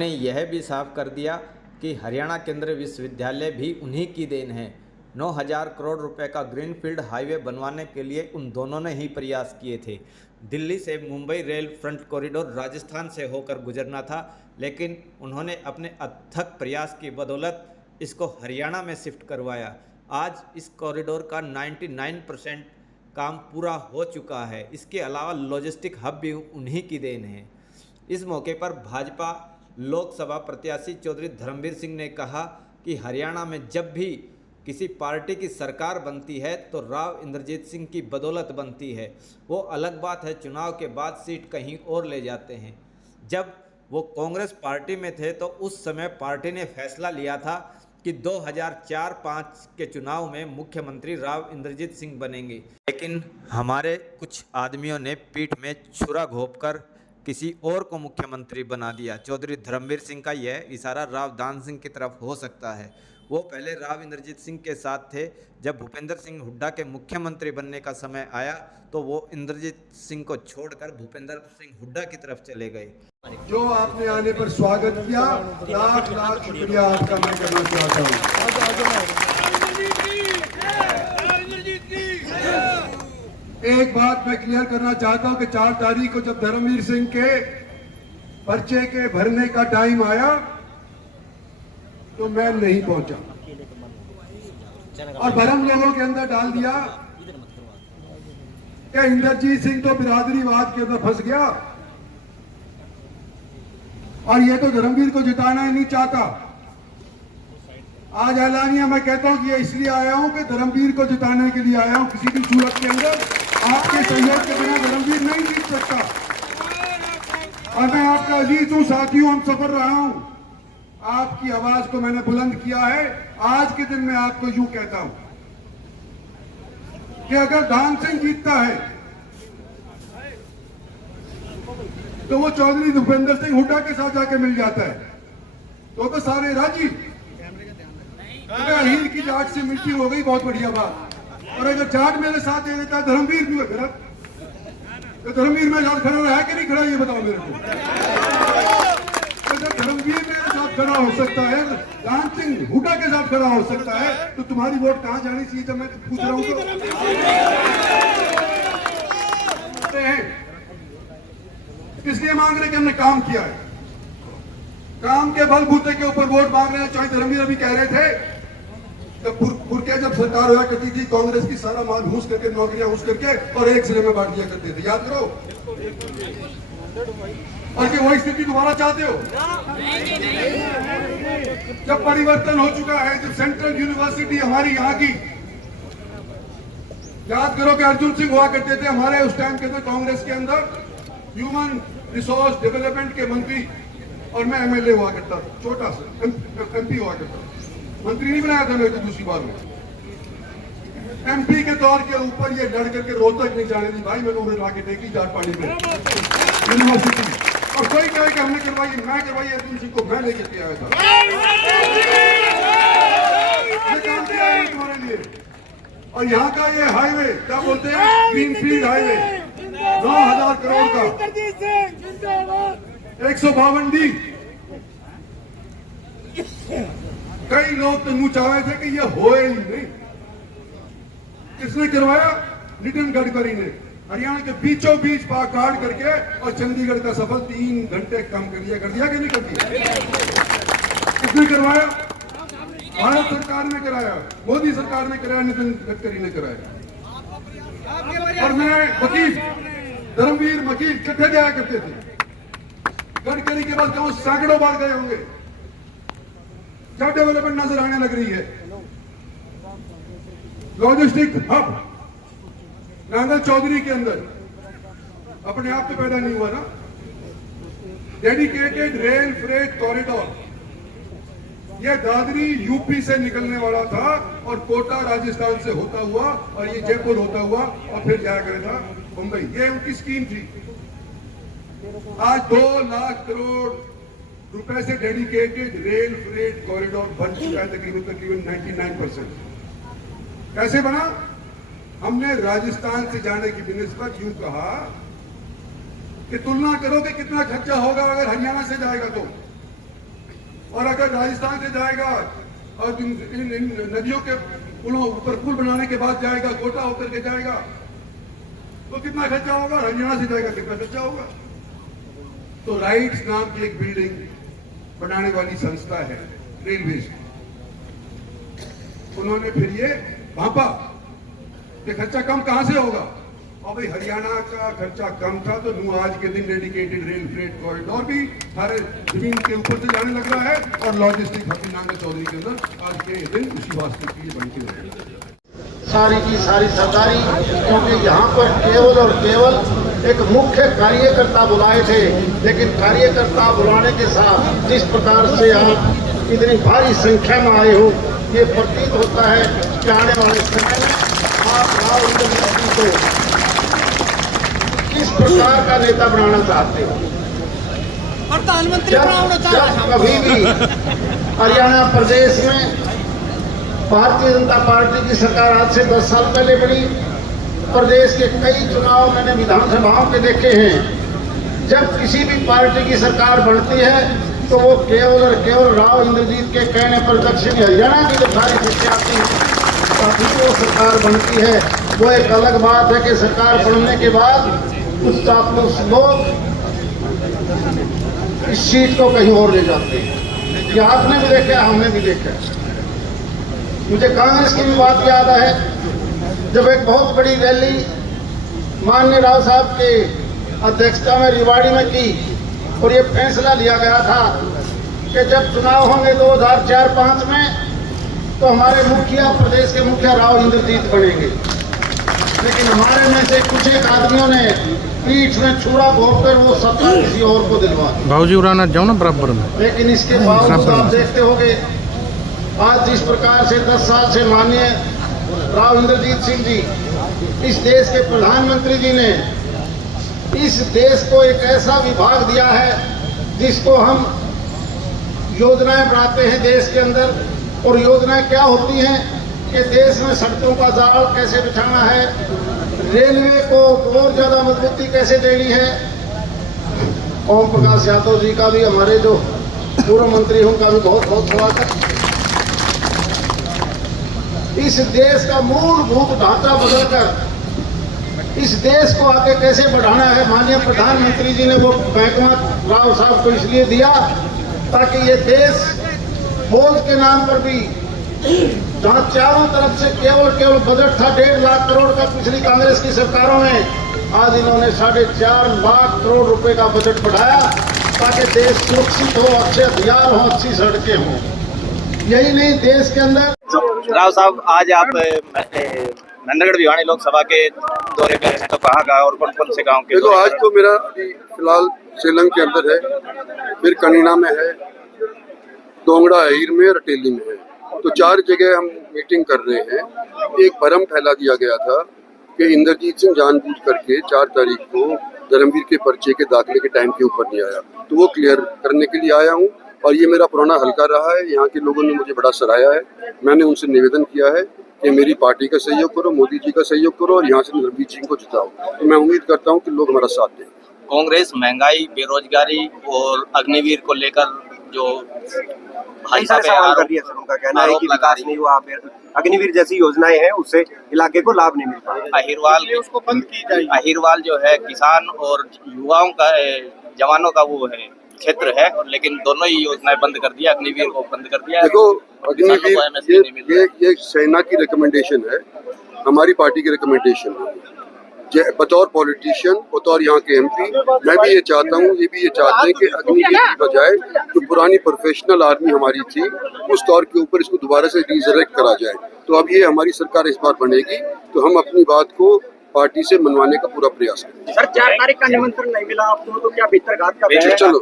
ने यह भी साफ कर दिया कि हरियाणा केंद्रीय विश्वविद्यालय भी उन्हीं की देन है। 9,000 करोड़ रुपए का ग्रीनफील्ड हाईवे बनवाने के लिए उन दोनों ने ही प्रयास किए थे। दिल्ली से Mumbai rail front corridor Rajasthan से होकर गुजरना था, लेकिन उन्होंने अपने अथक प्रयास की बदौलत इसको हरियाणा में शिफ्ट करवाया। आज इस कॉरिडोर का 99% काम पूरा हो चुका है। इसके अलावा लॉजिस्टिक हब भी उन्हीं की देन है। इस मौके पर भाजपा लोकसभा प्रत्याशी चौधरी धर्मवीर सिंह ने कहा कि हरियाणा में जब भी किसी पार्टी की सरकार बनती है तो राव इंद्रजीत सिंह की बदौलत बनती है। वो अलग बात है चुनाव के बाद सीट कहीं और ले जाते हैं। जब वो कांग्रेस पार्टी में थे तो उस समय पार्टी ने फैसला लिया था कि 2004-05 के चुनाव में मुख्यमंत्री राव इंद्रजीत सिंह बनेंगे, लेकिन हमारे कुछ आदमियों ने पीठ में छुरा घोंपकर किसी और को मुख्यमंत्री बना दिया। चौधरी धर्मवीर सिंह का यह इशारा राव दान सिंह की तरफ हो सकता है। वो पहले राव इंद्रजीत सिंह के साथ थे। जब भूपेंद्र सिंह हुड्डा के मुख्यमंत्री बनने का समय आया तो वो इंद्रजीत सिंह को छोड़कर भूपेंद्र सिंह हुड्डा की तरफ चले गए। जो आपने आने पर स्वागत किया, लाख लाख शुक्रिया आपका मैं करना चाहता हूँ। एक बात मैं क्लियर करना चाहता हूं कि 4 तारीख को जब धर्मवीर सिंह के पर्चे के भरने का टाइम आया तो मैं नहीं पहुंचा और भरम लोगों के अंदर डाल दिया कि इंद्रजीत सिंह तो बिरादरीवाद के अंदर फंस गया और ये तो धर्मवीर को जिताना ही नहीं चाहता। आज ऐलानिया मैं कहता हूं कि ये इसलिए आया हूं कि धर्मवीर को जिताने के लिए आया हूं। किसी भी सूरत के अंदर आपके सहयोग के बिना धर्मवीर नहीं जीत सकता और मैं आपका अजीज हूं, साथियों, हम सफर रहा हूं। आपकी आवाज को मैंने बुलंद किया है। आज के दिन मैं आपको यूं कहता हूं कि अगर दान सिंह जीतता है तो वो चौधरी भूपेंद्र सिंह हुड्डा के साथ जाके मिल जाता है तो सारे राजी। हीर की जाट से मिट्टी हो गई, बहुत बढ़िया बात। और अगर जाट मेरे साथ दे देता है धर्मवीर भी है, तो धर्मवीर मेरे साथ खड़ा है कि नहीं खड़ा, ये बताओ मेरे को। तो जब धर्मवीर मेरे साथ खड़ा हो सकता है, दान सिंह हुड्डा के साथ खड़ा हो सकता है, तो तुम्हारी वोट कहां जानी चाहिए जब मैं पूछ रहा हूं तो इसलिए मांग रहे कि हमने काम किया है। काम के बलबूते के ऊपर वोट मांग रहे हैं। चाहे धर्मवीर अभी कह रहे थे जब सरकार हुआ करती थी कांग्रेस की सारा माल घूस करके, नौकरियां घूस करके और एक जिले में बांट दिया करते थे, याद करो। और कि वही स्थिति दोबारा चाहते हो? जब परिवर्तन हो चुका है, जब सेंट्रल यूनिवर्सिटी हमारी यहाँ की, याद करो कि अर्जुन सिंह हुआ करते थे हमारे उस टाइम के अंदर कांग्रेस के अंदर ह्यूमन रिसोर्स डेवलपमेंट के मंत्री और मैं एमएलए हुआ करता था, छोटा सा एमपी हुआ करता, मंत्री नहीं बनाया था मेरे को दूसरी बार में। एमपी के तौर के ऊपर ये लड़ करके रोहतक नहीं जाने दी भाई, मैंने उन्हें लाके देखी जाट पार्टी में यूनिवर्सिटी, और कोई कहे कि हमने करवाई, मैं करवाई अर्जुन सिंह को मैं लेकर के आया था। ये काम किया है तुम्हारे लिए। और यहाँ का ये हाईवे क्या बोलते हैं, ग्रीनफील्ड हाईवे 9,000 करोड़ का, 152D। कई लोग तो मुंह चाहे थे कि ये होए ही नहीं। किसने करवाया? नितिन गडकरी ने। हरियाणा के बीचों बीच काट करके और चंडीगढ़ का सफर 3 घंटे कम कर दिया कि नहीं कर दिया? किसने करवाया? भारत सरकार ने कराया, मोदी सरकार ने कराया, नितिन गडकरी ने कराया। और मैं वकील धर्मवीर वकील इकट्ठे जाया करते थे। गडकरी के पास गांव सैकड़ों बार गए होंगे। क्या डेवलपमेंट नजर आने लग रही है? लॉजिस्टिक हब नांगल चौधरी के अंदर अपने आप तो पैदा नहीं हुआ ना। डेडिकेटेड रेल फ्रेट कॉरिडोर, यह दादरी यूपी से निकलने वाला था और कोटा राजस्थान से होता हुआ और ये जयपुर होता हुआ और फिर जाया करे था मुंबई। ये उनकी स्कीम थी। आज 2 लाख करोड़ रुपए से डेडिकेटेड रेल फ्रेट कॉरिडोर बन चुका है, तकरीबन 99%। कैसे बना? हमने राजस्थान से जाने की बिनिस्बत यूं कहा कि तुलना करो कि कितना खर्चा होगा अगर हरियाणा से जाएगा तो और अगर राजस्थान से जाएगा और इन नदियों के पुलों ऊपर पुल बनाने के बाद जाएगा, कोटा होकर के जाएगा, तो कितना खर्चा होगा? हरियाणा से जाएगा कितना खर्चा होगा? तो राइट्स नाम की एक बिल्डिंग बनाने वाली संस्था है रेलवे, उन्होंने फिर ये भापा कि खर्चा कम कहां से होगा। और भाई हरियाणा का खर्चा कम था तो नू आज के दिन डेडिकेटेड रेल फ्रेट कॉरिडोर भी हर जमीन के ऊपर से जाने लग रहा है और लॉजिस्टिक हकीम नागर चौधरी के अंदर आज के दिन उसी वास्ते के लिए बन के रहेगा सारी की सारी सरकारी, क्योंकि यहाँ पर केवल और केवल एक मुख्य कार्यकर्ता बुलाए थे, लेकिन कार्यकर्ता बुलाने के साथ जिस प्रकार से आप इतनी भारी संख्या में आए हो, ये प्रतीत होता है कि आने वाले समय में आप राव इंद्रजीत सिंह को किस प्रकार का नेता बनाना चाहते हो। प्रधानमंत्री जब कभी भी हरियाणा प्रदेश में भारतीय जनता पार्टी की सरकार आज से 10 साल पहले बनी, प्रदेश के कई चुनाव मैंने विधानसभाओं के देखे हैं। जब किसी भी पार्टी की सरकार बनती है तो वो केवल और केवल राव इंद्रजीत के कहने पर दक्षिणी हरियाणा की जब सारी सीटें आती हैं तभी वो सरकार बनती है। वो एक अलग बात है कि सरकार बनने के बाद कुछ चापलूस लोग इस सीट को कहीं और ले जाते हैं। ये आपने भी देखा, हमने भी देखा। मुझे कांग्रेस की भी बात याद है, जब एक बहुत बड़ी रैली माननीय राव साहब के अध्यक्षता में रिवाड़ी में की और ये फैसला लिया गया था कि जब चुनाव होंगे 2004-05 में तो हमारे मुखिया, प्रदेश के मुखिया राव इंद्रजीत बनेंगे। लेकिन हमारे में से कुछ एक आदमियों ने पीठ में छुरा भोंककर वो सत्ता किसी और को दिलवा दी। भाऊजी उड़ाना जाओ ना बराबर में। लेकिन इसके बावजूद आप देखते होंगे आज जिस प्रकार से 10 साल से माननीय राव इंद्रजीत सिंह जी, इस देश के प्रधानमंत्री जी ने इस देश को एक ऐसा विभाग दिया है जिसको हम योजनाएं बनाते हैं देश के अंदर। और योजनाएं क्या होती हैं कि देश में सड़कों का जाल कैसे बिछाना है, रेलवे को और ज्यादा मजबूती कैसे देनी है। ओम प्रकाश यादव जी का भी, हमारे जो पूर्व मंत्री उनका भी बहुत बहुत स्वागत। इस देश का मूलभूत ढांचा बदलकर इस देश को आगे कैसे बढ़ाना है। माननीय प्रधानमंत्री जी ने वो महकमा राव साहब को इसलिए दिया ताकि ये देश बोझ के नाम पर भी, जहां चारों तरफ से केवल बजट था 1.5 लाख करोड़ का पिछली कांग्रेस की सरकारों में, आज इन्होंने 4.5 लाख करोड़ रुपए का बजट बढ़ाया ताकि देश सुरक्षित हो, अच्छे हथियार हो, अच्छी सड़कें हों। यही नहीं, देश के अंदर राव साहब आज आप नंदगढ़ भिवानी लोकसभा के दौरे पे हैं, तो कहाँ का और कौन कौन से गांव के? देखो, आज तो मेरा फिलहाल सेलंग के अंदर है, फिर कनीना में है, दोंगड़ा अहीर में, रटेली में है। तो 4 जगह हम मीटिंग कर रहे हैं। एक भरम फैला दिया गया था कि इंद्रजीत सिंह जानबूझ करके 4 तारीख को धर्मवीर के पर्चे के दाखिले के टाइम के ऊपर नहीं आया, तो वो क्लियर करने के लिए आया हूँ। और ये मेरा पुराना हल्का रहा है, यहाँ के लोगों ने मुझे बड़ा सराहा है। मैंने उनसे निवेदन किया है कि मेरी पार्टी का सहयोग करो, मोदी जी का सहयोग करो और यहाँ से धर्मवीर सिंह को जिताओ। तो मैं उम्मीद करता हूँ कि लोग हमारा साथ दें। कांग्रेस महंगाई, बेरोजगारी और अग्निवीर को लेकर जो भाजपा पे सवाल कर रही है, सर उनका कहना है कि विकास नहीं हुआ, अग्निवीर जैसी योजनाएं हैं उससे इलाके को लाभ नहीं मिल पा। अहिरवाल जो है किसान और युवाओं का, जवानों का वो है क्षेत्र है, लेकिन दोनों ही योजनाएं बंद कर दिया, अग्निवीर को बंद कर दिया। देखो, अग्निवीर ये सेना की रिकमेंडेशन है, हमारी पार्टी की रिकमेंडेशन है। बतौर पॉलिटिशियन, बतौर यहाँ के एमपी, मैं भी ये चाहता हूँ, ये भी ये चाहते हैं कि अग्निवीर की बजाय जो पुरानी प्रोफेशनल आर्मी हमारी थी उस तौर के ऊपर इसको दोबारा से रिजरेक्ट करा जाए। तो अब ये हमारी सरकार इस बार बनेगी तो हम अपनी बात को पार्टी से मनवाने का पूरा प्रयास करेंगे। सर 4 तारीख का निमंत्रण नहीं मिला आपको, तो क्या भीतरघात का? चलो।